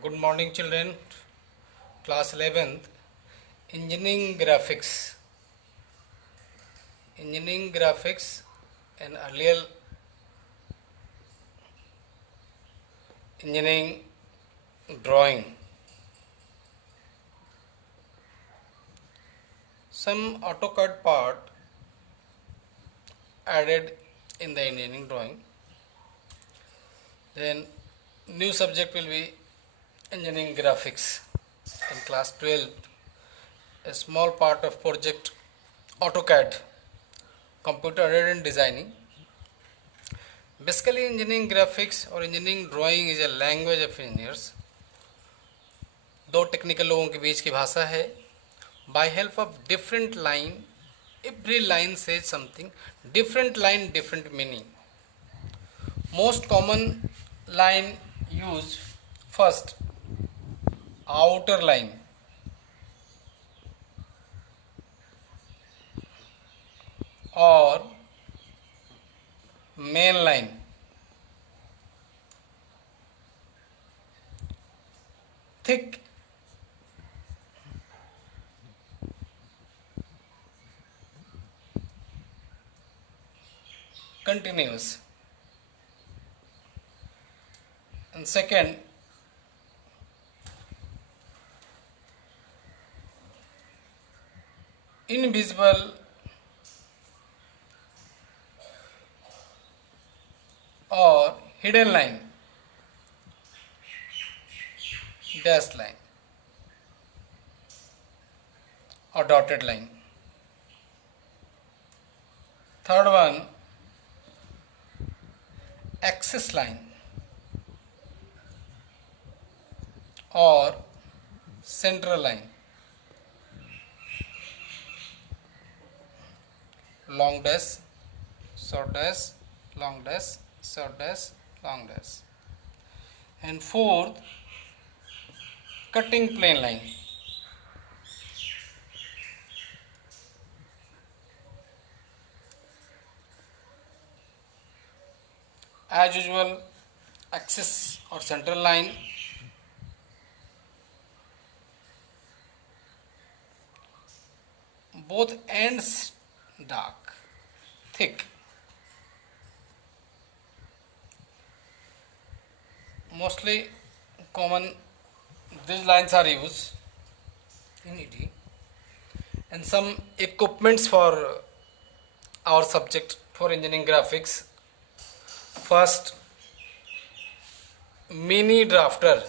Good morning, children. Class 11th. Engineering graphics. Engineering graphics and earlier engineering drawing. Some AutoCAD part added in the engineering drawing. Then new subject will be engineering graphics. In class 12, a small part of project AutoCAD, computer aided designing. Basically, engineering graphics or engineering drawing is a language of engineers. दो technical लोगों के बीच की भाषा है. By help of different line, every line says something. Different line, different meaning. Most common line used first, outer line. Or main line. Thick. Continuous. And second, invisible or hidden line, dashed line or dotted line. Third one, axis line or central line. Long dash, short dash, long dash, short dash, long dash. And fourth, cutting plane line. As usual, axis or central line, both ends dark, thick. Mostly common these lines are used in ED, and some equipments for our subject for engineering graphics. First, mini drafter.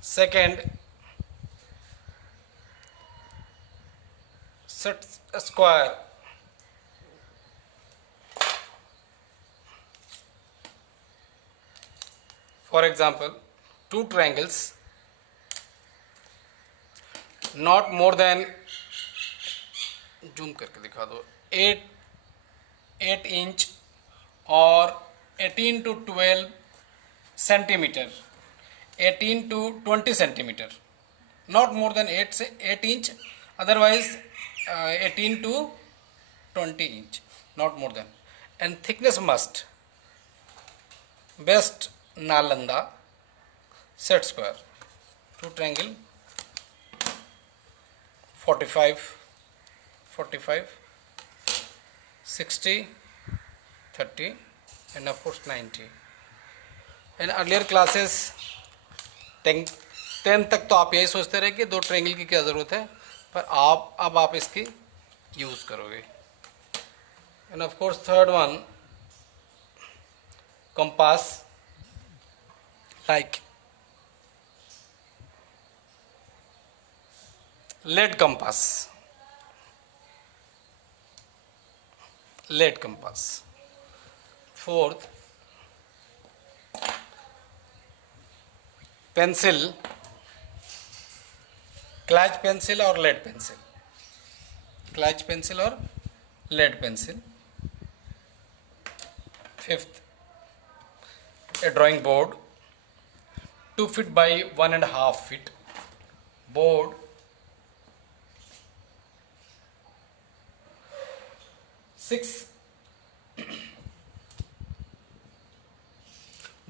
Second, set a square. For example, two triangles not more than, zoom करके दिखा दो, 8 inch और 18 to 12 centimetre, 18 to 20 centimetre, not more than 8 inch, otherwise 18 to 20 inch, not more than. And thickness must best Nalanda set square, two triangle 45 60 30 and of course 90. In earlier classes 10 तक तो आप यही सोचते रहे कि दो ट्रायंगल की क्या ज़रूरत है, पर अब आप इसकी यूज़ करोगे. End of course third one, compass, like lead compass, lead compass. Fourth, pencil, clutch pencil or lead pencil, clutch pencil or lead pencil. Fifth, a drawing board, 2 feet by 1.5 feet board. Six,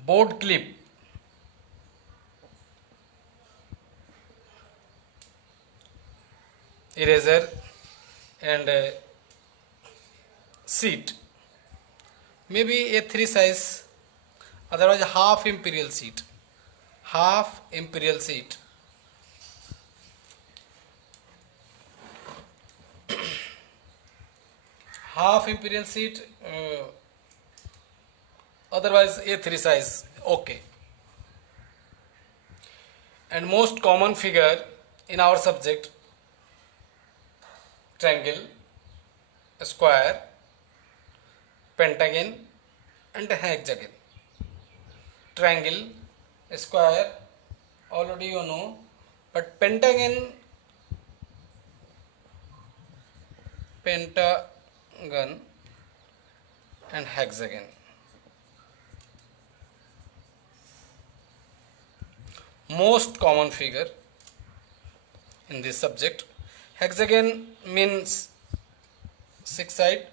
board clip, eraser, and sheet. Maybe A3 size, otherwise half imperial sheet. Half imperial sheet. Half imperial sheet, otherwise A3 size. Okay. And most common figure in our subject: triangle, square, pentagon, and hexagon. Triangle, square, already you know, but pentagon, and hexagon. Most common figure in this subject. Hexagon means 6 side.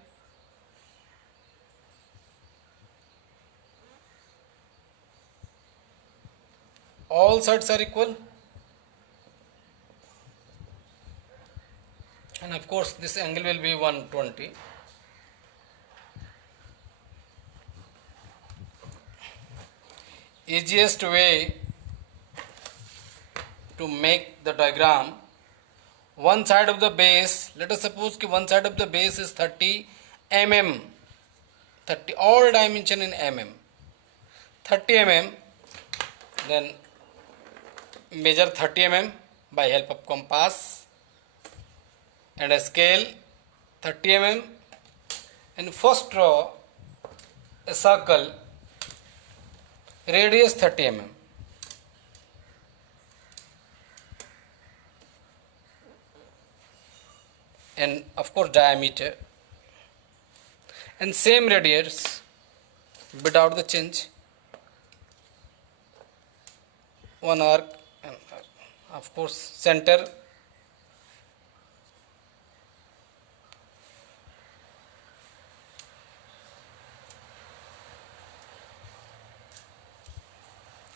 All sides are equal, and of course this angle will be 120. Easiest way to make the diagram: one side of the base, let us suppose कि one side of the base is 30 mm, 30, all dimension in mm, 30 mm, then measure 30 mm by help of compass and a scale 30 mm, and first draw a circle, radius 30 mm. And of course diameter, and same radius without the change, one arc, and of course center,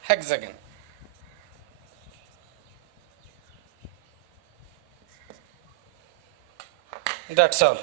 hexagon. That's all.